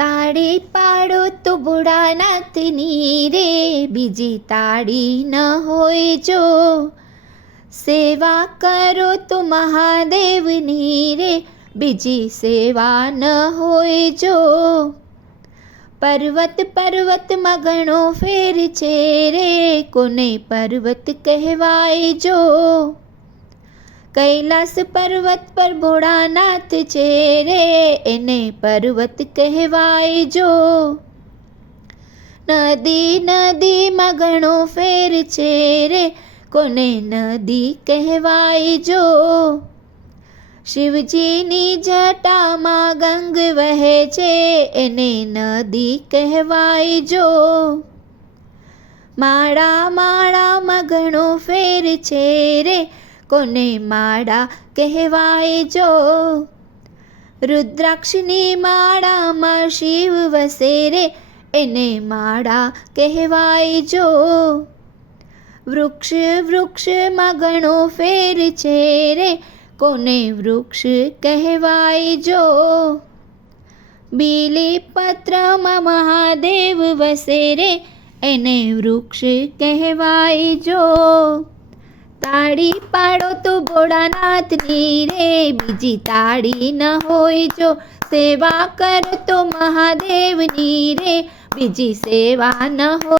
તાળી પાડો તો ભોળાનાથની રે, બીજી તાળી ન હોય જો. સેવા કરો તો મહાદેવની રે, બીજી સેવા ન હોય જો. પર્વત પર્વતમાં ઘણો ફેર છે રે, કોને પર્વત કહેવાય જો. કૈલાસ પર્વત પર ભોળાનાથ છે રે, એને પર્વત કહેવાય જો. નદી નદીમાં ઘણો ફેર છે રે, કોને નદી કહેવાય જો. શિવજીની જટામાં ગંગ વહે છે, એને નદી કહેવાય જો. માળા માળામાં ઘણો ફેર છે રે, કોને માળા કહેવાય જો. રુદ્રાક્ષની માળામાં શિવ વસે રે, એને માળા કહેવાય જો. વૃક્ષ વૃક્ષમાં ઘણો ફેર છે રે, કોને વૃક્ષ કહેવાય જો. બીલીપત્રમાં મહાદેવ વસે રે, એને વૃક્ષ કહેવાય જો. તાળી પાડો તો ભોળાનાથની રે, બીજી તાળી ન હોય જો. સેવા કરો તો મહાદેવની રે, બીજી સેવા ન હોય.